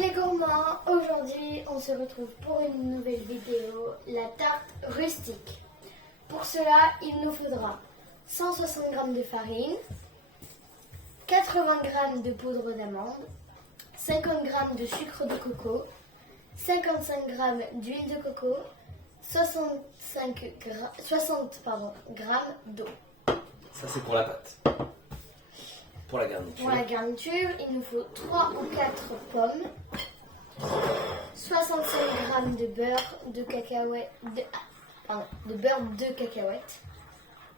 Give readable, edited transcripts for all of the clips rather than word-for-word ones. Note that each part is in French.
Salut les gourmands, aujourd'hui on se retrouve pour une nouvelle vidéo, la tarte rustique. Pour cela, il nous faudra 160 g de farine, 80 g de poudre d'amande, 50 g de sucre de coco, 55 g d'huile de coco, 60 g d'eau. Ça c'est pour la pâte. Pour la garniture. Pour la garniture, il nous faut 3 ou 4 pommes, 65 g de beurre de cacahuètes, de beurre de cacahuètes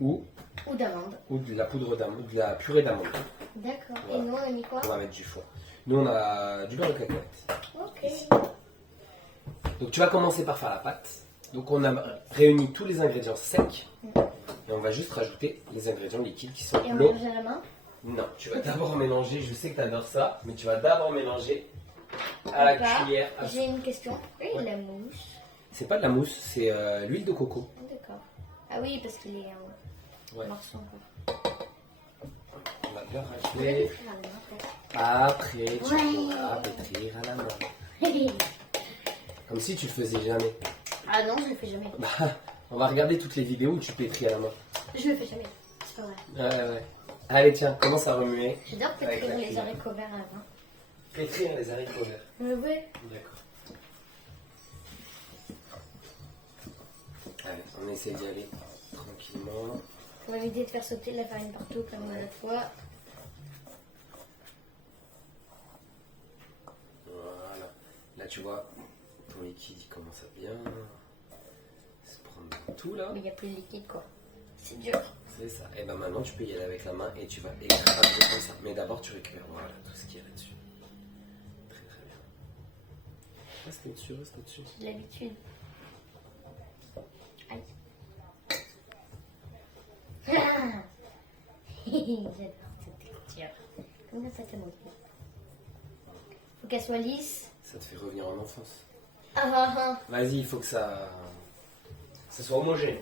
Ou d'amande. Ou de la poudre d'amande, de la purée d'amande. D'accord. Voilà. Et nous, on a mis quoi? On va mettre du foin. Nous on a du beurre de cacahuètes. Ok. Ici. Donc tu vas commencer par faire la pâte. Donc on a réuni tous les ingrédients secs. Et on va juste rajouter les ingrédients liquides qui sont Et on l'eau. mélange à la main? Non, tu vas d'abord mélanger, je sais que tu adores ça, mais tu vas d'abord mélanger à la D'accord. cuillère. J'ai une question. Oui, la mousse. C'est pas de la mousse, c'est l'huile de coco. D'accord. Ah oui, parce qu'il est Ouais. morceau encore. On va bien Je vais rajouter. l'écrire à la main, peut-être. Après, tu Ouais. pourras pétrir à la main. Comme si tu le faisais jamais. Ah non, je le fais jamais. Bah, on va regarder toutes les vidéos où tu pétris à la main. Je le fais jamais. C'est pas vrai. Ouais. Allez, tiens, commence à remuer. J'adore Avec pétrir la les cuillère. haricots verts à la main. Pétrir les haricots verts. Oui. D'accord. Allez, on essaie d'y aller tranquillement. On va éviter de faire sauter la farine partout comme l'autre fois. Voilà. Là, tu vois, ton liquide, il commence à bien se prendre dans tout là. Mais il n'y a plus de liquide quoi. C'est dur. C'est ça. Et ben maintenant, tu peux y aller avec la main et tu vas écraser comme ça. Mais d'abord, tu récupères voilà tout ce qu'il y a là-dessus. Très très bien. Reste au-dessus, reste au-dessus. J'ai de l'habitude. Aïe. J'adore cette texture. Comment ça t'aime? Faut qu'elle soit lisse. Ça te fait revenir en enfance. Ah. Vas-y, il faut que ça soit homogène.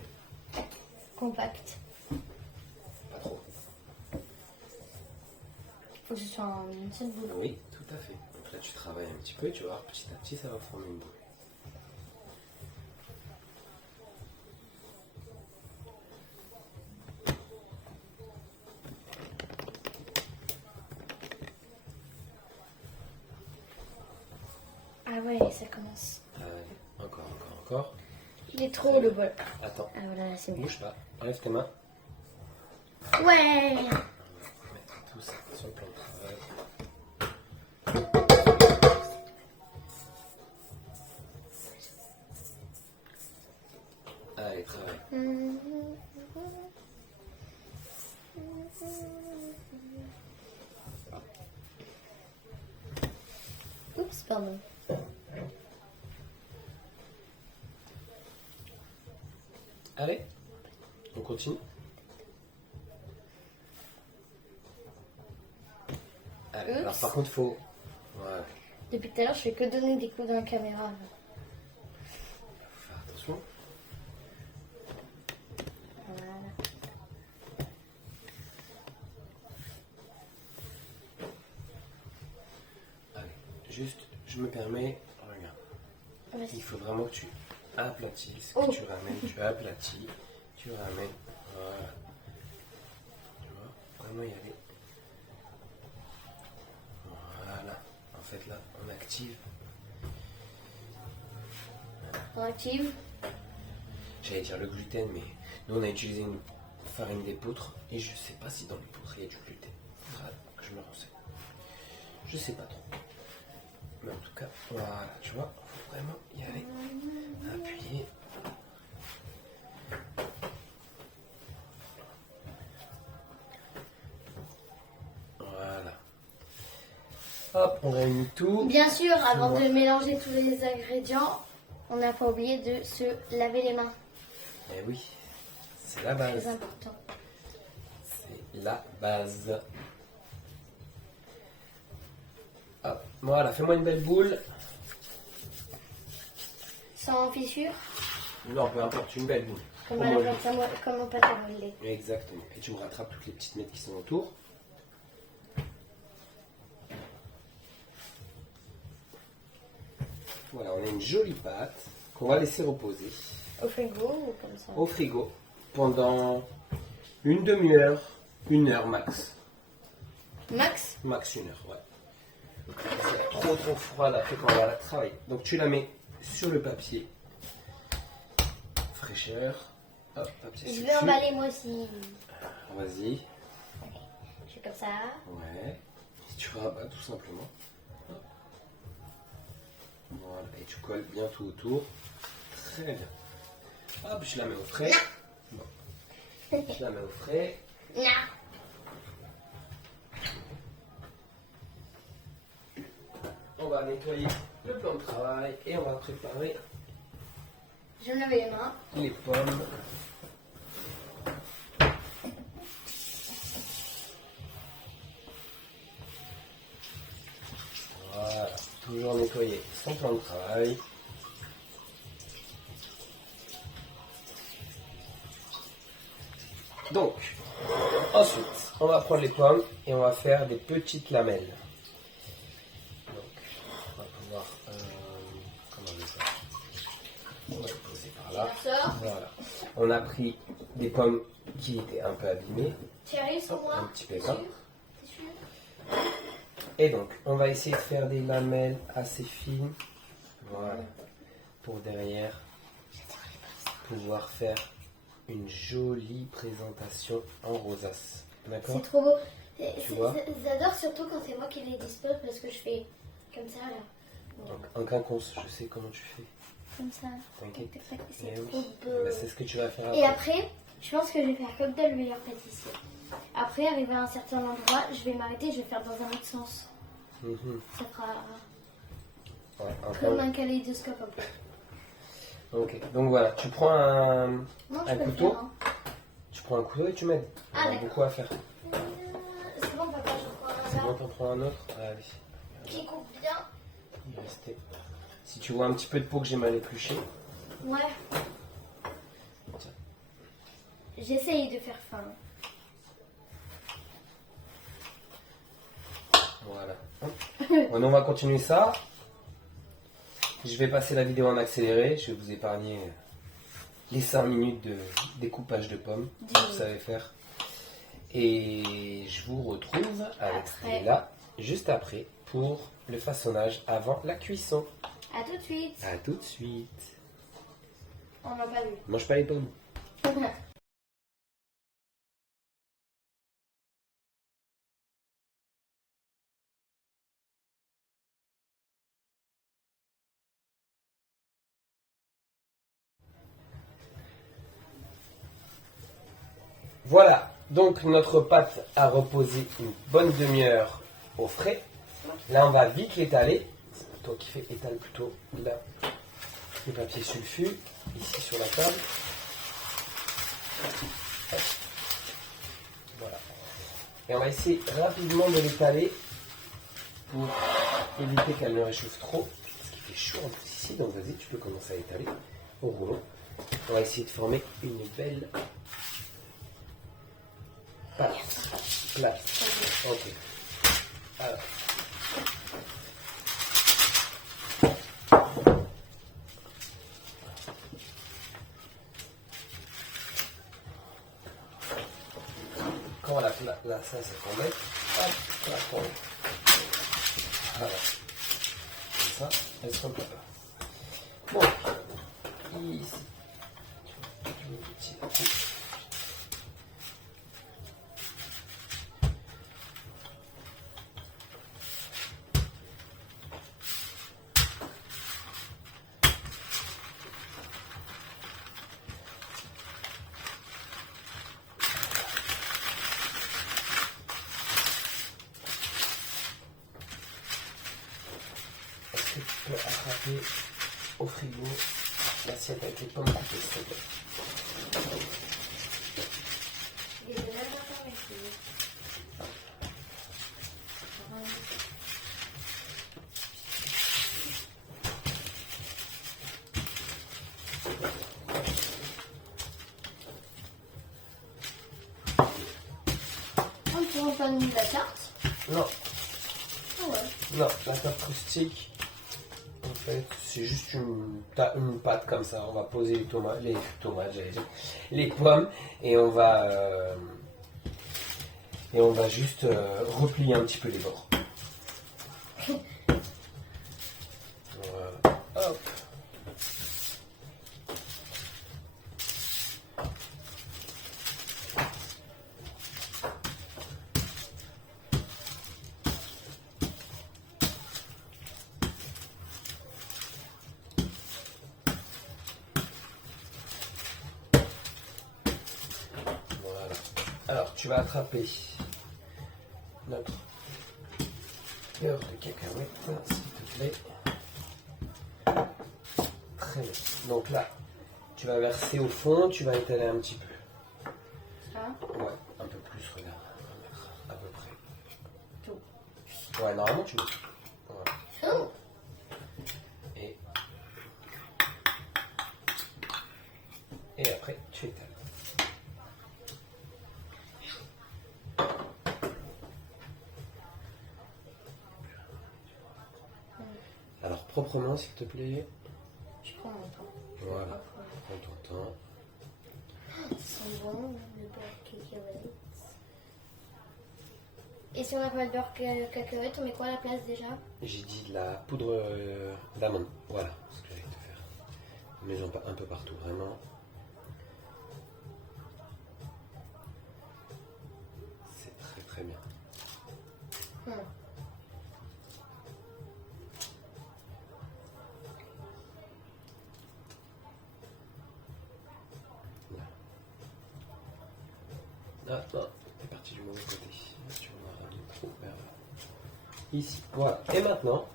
Compact. Pas trop. Faut que ce soit en une seule boule. Oui, tout à fait. Donc là, tu travailles un petit peu, tu vas voir, petit à petit, ça va former une boule. Ah ouais, ça commence. Allez, encore. Il est trop haut le bol. Attends, Ah voilà, là c'est mieux. bouge pas. Enlève tes mains. Ouais. On va mettre tout ça sur le plan de travail. Allez, travaille. Oups, pardon. Allez, on continue. Allez, Oups. alors par contre, faut. Voilà. Depuis tout à l'heure, je fais que donner des coups dans la caméra. Faut faire attention. Voilà. Allez, juste, je me permets. Regarde. Vas-y. Il faut vraiment que tu aplatisses, Oh. que tu ramènes, tu aplatis, tu ramènes. Voilà. Tu vois, vraiment y aller. Voilà. En fait, là, on active. On active. J'allais dire le gluten, mais nous, on a utilisé une farine d'épeautre et je sais pas si dans l'épeautre il y a du gluten. Faudra que je me renseigne. Je sais pas trop. Mais en tout cas, voilà, tu vois, faut vraiment y aller. Appuyer. Voilà. Hop, on réunit tout. Bien sûr, avant Ouais. de mélanger tous les ingrédients, on n'a pas oublié de se laver les mains. Eh oui, c'est la base. Très important. C'est la base. Hop, voilà, fais-moi une belle boule. Sans fissure, Non, peu importe, une belle boule. comme Homogène. comme en pâte à modeler. Exactement. Et tu me rattrapes toutes les petites miettes qui sont autour. Voilà, on a une jolie pâte qu'on va laisser reposer Au frigo ou comme ça? au frigo pendant une demi-heure, 1 heure max. Max? Max 1 heure, ouais. C'est trop froid après quand on va la travailler. Donc tu la mets sur le papier. Fraîcheur. Hop, papier Je sulfure. vais emballer moi aussi. Vas-y. Je fais comme ça. Ouais. Et tu rabats tout simplement. Hop. Voilà. Et tu colles bien tout autour. Très bien. Hop, je la mets au frais. Bon. Je la mets au frais. Non. On va nettoyer le plan de travail et on va préparer Je me lave les mains. les pommes. Voilà, toujours nettoyer son plan de travail. Donc, ensuite, on va prendre les pommes et on va faire des petites lamelles. Donc, on va pouvoir, comment on dit ça? On va le poser par là. Voilà. On a pris des pommes qui étaient un peu abîmées. Thierry, sur moi. Un petit pépin. T'es sûr? Et donc, on va essayer de faire des lamelles assez fines. Voilà. Pour derrière pouvoir faire une jolie présentation en rosace. D'accord? C'est trop beau. Tu vois? J'adore surtout quand c'est moi qui les dispose parce que je fais comme ça là. Donc, en quinconce, je sais comment tu fais. Comme ça. T'inquiète. Tac, tac, tac, Eh c'est oui. trop beau. Bah, c'est ce que tu vas faire Et après. après, je pense que je vais faire comme dans le meilleur pâtissier. Après, arrivé à un certain endroit, je vais m'arrêter, je vais faire dans un autre sens. Mhm. Ça fera Ouais, comme un kaléidoscope un peu. Ok, donc voilà, tu prends un Non, je Un peux le couteau faire. Hein. tu prends un couteau et tu m'aides. Ah, On a d'accord. beaucoup à faire. C'est bon, papa, je prends C'est bon, un t'en prends un autre? Allez. qui coupe bien. Il restait. Si tu vois un petit peu de peau que j'ai mal épluché. Ouais. Tiens. J'essaye de faire fin. Voilà. Bon, on va continuer ça. Je vais passer la vidéo en accéléré. Je vais vous épargner les 5 minutes de découpage de pommes que vous savez faire. Et je vous retrouve avec Après. là juste après pour le façonnage avant la cuisson. A tout de suite. A tout de suite. On n'a pas vu. Mange pas les pommes. Voilà, donc notre pâte a reposé une bonne demi-heure au frais. Là, on va vite l'étaler. C'est toi qui fais étale plutôt là le papier sulfure, ici sur la table. Hop. Voilà. Et on va essayer rapidement de l'étaler pour éviter qu'elle ne réchauffe trop. Parce qu'il fait chaud en plus ici, donc vas-y, tu peux commencer à étaler au rouleau. On va essayer de former une belle pâte. Ok. Alors. Quand ça c'est qu'on met, hop, la tombe. Voilà. Comme ça, elle se repère. Bon, ici, tu mets le petit coup. Est-ce que tu peux attraper au frigo l'assiette avec les pommes coupées, s'il te plaît? On ne prend pas de la tarte. Non, Ah ouais. non, la tarte rustique, En fait, c'est juste une pâte comme ça. On va poser les tomates, j'allais dire, les pommes, et on va juste replier un petit peu les bords. Voilà. Hop. Voilà. Alors, tu vas attraper notre beurre de cacahuète, s'il te plaît. Très bien. Donc là, tu vas verser au fond, tu vas étaler un petit peu. Ça? Ouais, un peu plus, regarde. On va mettre à peu près. Tout. Ouais, normalement tu mets tout. Voilà. Oh. Et après, tu étales. Alors, proprement, s'il te plaît. Je prends mon temps. Voilà. Prends ton temps. Ça sent bon, le beurre cacahuète. Et si on n'a pas le beurre cacahuète, on met quoi à la place déjà? J'ai dit de la poudre d'amande. Voilà ce que j'allais te faire. Mais un peu partout, vraiment. C'est très très bien. Ah non, t'es parti du mauvais côté. Tu vas avoir un micro vers ici. Voilà. Et maintenant,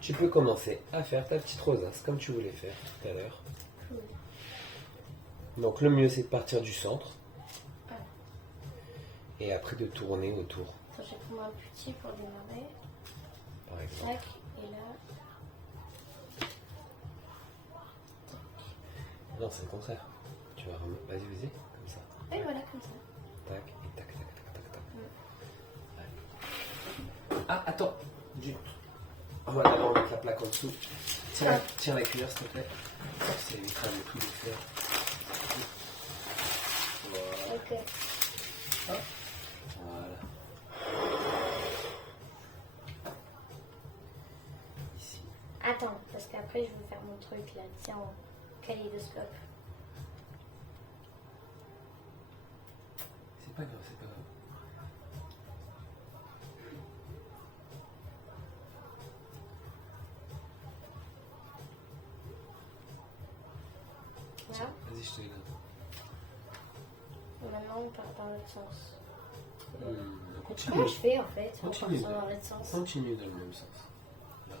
tu peux commencer à faire ta petite rosace comme tu voulais faire tout à l'heure. Donc le mieux c'est de partir du centre. Et après de tourner autour. Attends, je vais prendre un petit pour démarrer. Par exemple. Tac, et là. Non, c'est le contraire. Tu vas remettre. Vas-y, comme ça. Et voilà, comme ça. Tac, et tac, tac, tac, tac, tac. Allez. Ah, attends. On va d'abord mettre la plaque en dessous. Tiens la cuillère, s'il te plaît. Ça évitera de tout défaire. Voilà. Ok. Hop. Voilà. Ici. Attends, parce qu'après je vais faire mon truc là. Tiens, en kaléidoscope. C'est pas grave, c'est pas grave. Là. Vas-y, je te les donne. Maintenant on part dans l'autre sens. Continue. Comment je fais en fait en Continue. partant dans l'autre sens? Continue dans le même sens. Là,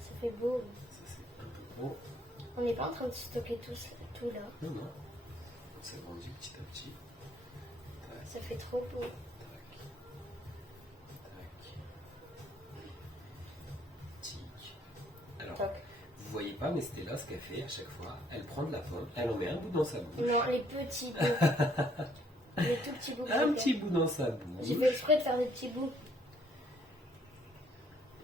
Ça fait beau. ça c'est un peu gros. On n'est pas en train de stocker tout là. Non, non. On s'agrandit petit à petit. Tac, Ça fait trop beau. tac, tac. Tic. Alors, Toc. vous voyez pas, mais Stella, ce qu'elle fait à chaque fois, elle prend de la pomme, elle en met un bout dans sa bouche. Non, les petits bouts. Les tout petits bouts. que Un j'ai petit fait. bout dans sa bouche. J'ai fait exprès de faire des petits bouts.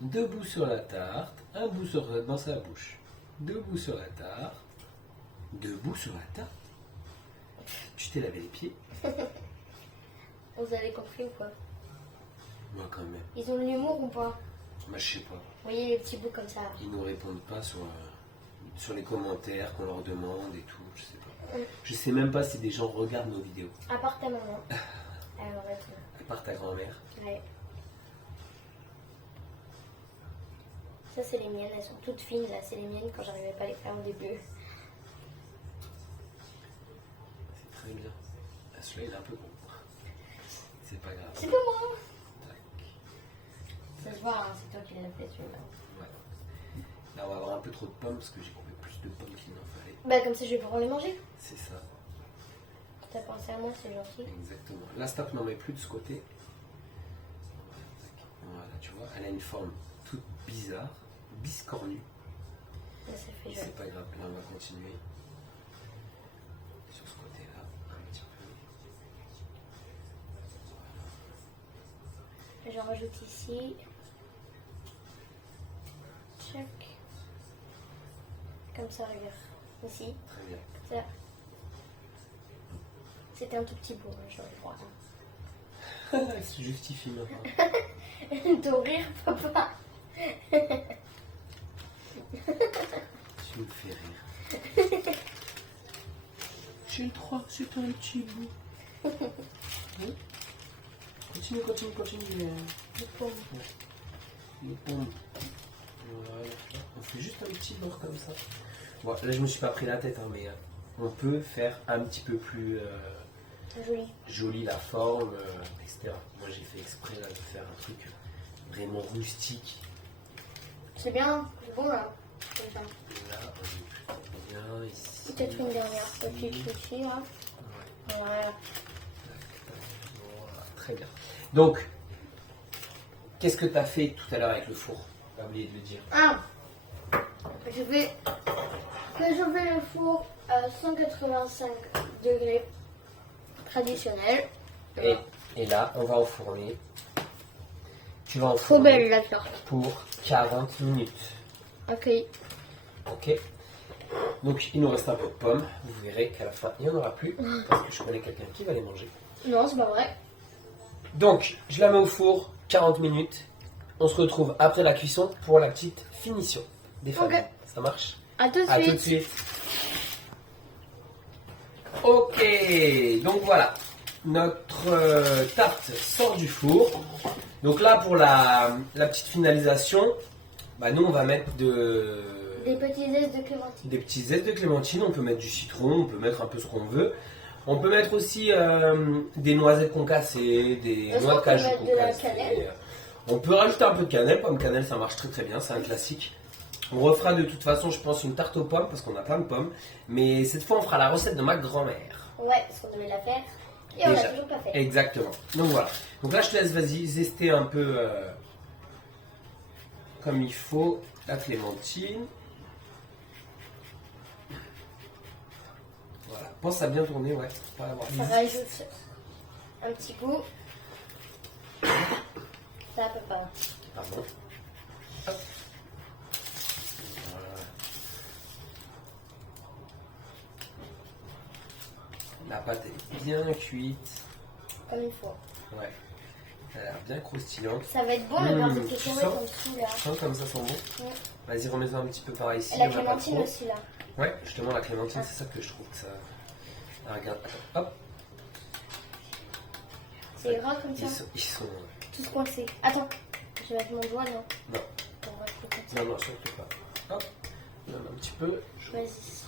2 bouts sur la tarte, un bout dans sa bouche. 2 bouts sur la tarte. 2 bouts sur la tarte. Tu t'es lavé les pieds? Vous avez compris ou quoi? Moi quand même. Ils ont de l'humour ou pas? Moi je sais pas. Vous voyez les petits bouts comme ça. Ils nous répondent pas sur les commentaires qu'on leur demande et tout. Je sais pas. Je sais même pas si des gens regardent nos vidéos. À part ta maman. Alors, attends. À part ta grand-mère. Ouais. Ça, c'est les miennes. Elles sont toutes fines là. C'est les miennes quand j'arrivais pas à les faire au début. C'est très bien. Ah, celui-là il est un peu gros. C'est pas grave. C'est pas moi. Tac. Ça se voit, hein, c'est toi qui l'as fait celui-là. Ouais. Là on va avoir un peu trop de pommes parce que j'ai coupé plus de pommes qu'il n'en fallait. Bah, comme ça, je vais pouvoir les manger. C'est ça. T'as pensé à moi, c'est gentil. Exactement. Là, stop, n'en met plus de ce côté. Voilà, tu vois, elle a une forme toute bizarre, biscornue. Ça fait joli. C'est pas grave, là on va continuer sur ce côté-là, un petit peu. J'en rajoute ici. Check. Comme ça, regarde. Ici. Très bien. Ça. C'était un tout petit bout, hein, j'aurais le droit. Il se justifie maintenant. De rire, papa. Tu me fais rire. J'ai le droit, c'est un petit bout. Oui. Continue. Le pauvre. Les pommes. Voilà. On fait juste un petit bord comme ça. Bon, là je me suis pas pris la tête, hein, mais on peut faire un petit peu plus Joli. jolie la forme, etc. Moi j'ai fait exprès là, de faire un truc vraiment rustique. C'est bien, c'est bon là. Comme ça. Là, on est bien ici. Peut-être une dernière petite ici là. Ouais. Voilà. Voilà, très bien. Donc, qu'est-ce que tu as fait tout à l'heure avec le four? Pas oublié de le dire. Ah, je vais le four à 185 degrés traditionnel. Et là, on va enfourner. Tu vas Trop enfourner belle la tarte. pour 40 minutes. Ok. Ok. Donc, il nous reste un peu de pommes. Vous verrez qu'à la fin, il n'y en aura plus. Parce que je connais quelqu'un qui va les manger. Non, c'est pas vrai. Donc, je la mets au four 40 minutes. On se retrouve après la cuisson pour la petite finition des farines. Ok. Ça marche? À tout de À tout de suite. suite. Ok, donc voilà, notre tarte sort du four. Donc là, pour la petite finalisation, bah, nous on va mettre Des petits zestes de clémentine. des petits zestes de clémentine. On peut mettre du citron, on peut mettre un peu ce qu'on veut. On peut mettre aussi des noisettes concassées, des Est-ce noix de qu'on peut cajou mettre de la concassées. cannelle? On peut rajouter un peu de cannelle. Pomme cannelle, ça marche très très bien, c'est un classique. On refera de toute façon, je pense, une tarte aux pommes parce qu'on a plein de pommes. Mais cette fois, on fera la recette de ma grand-mère. Ouais, parce qu'on devait la faire. Et on l'a Déjà. toujours pas fait. Exactement. Donc voilà. Donc là, je te laisse, vas-y, zester un peu comme il faut la clémentine. Voilà. Pense à bien tourner, ouais. Pour pas avoir Ça rajoute un petit goût. Ça peut pas. Pardon. Hop. Voilà. La pâte est bien cuite. Comme il faut. Ouais. Elle a l'air bien croustillante. Ça va être bon le beurre de tu cacahuète sens en dessous là. Tu sens comme ça sent bon? Ouais. Vas-y, remets-en un petit peu par ici. Et la on en a pas clémentine trop. aussi là. Ouais, justement, la clémentine, c'est ça que je trouve que ça. Ah, regarde, attends, hop. C'est gras comme ça. Ils sont. Tout coincé. Attends, je vais mettre mon doigt non. Non, On va le couper comme ça. non, surtout pas. Hop, donne un petit peu. Je Vas-y.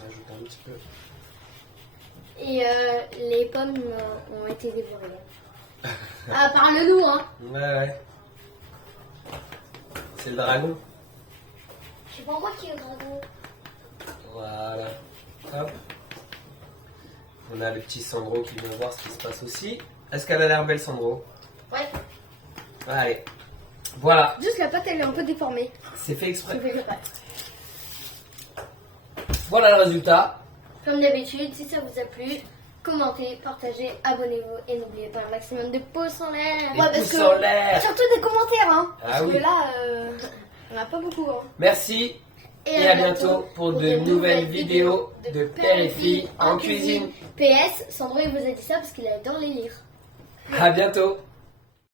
rajoute un petit peu. Et les pommes ont été dévorées. Ah, parle-nous hein. Ouais. C'est le dragon. Je sais pas moi qui est le dragon. Voilà. Hop. On a le petit Sandro qui vient voir ce qui se passe aussi. Est-ce qu'elle a l'air belle, Sandro? Ouais. Allez. Voilà. Juste la pâte elle est un peu déformée. C'est fait Je exprès. vais le faire. Voilà le résultat. Comme d'habitude, si ça vous a plu, commentez, partagez, abonnez-vous et n'oubliez pas un maximum de pouces en l'air. Des pouces en l'air. Surtout des commentaires, hein. Ah parce oui. que là, on n'a pas beaucoup. Hein. Merci. Et à bientôt pour de nouvelles vidéos de Père et Fille en cuisine. PS, Sandro il vous a dit ça parce qu'il adore les lire. À bientôt.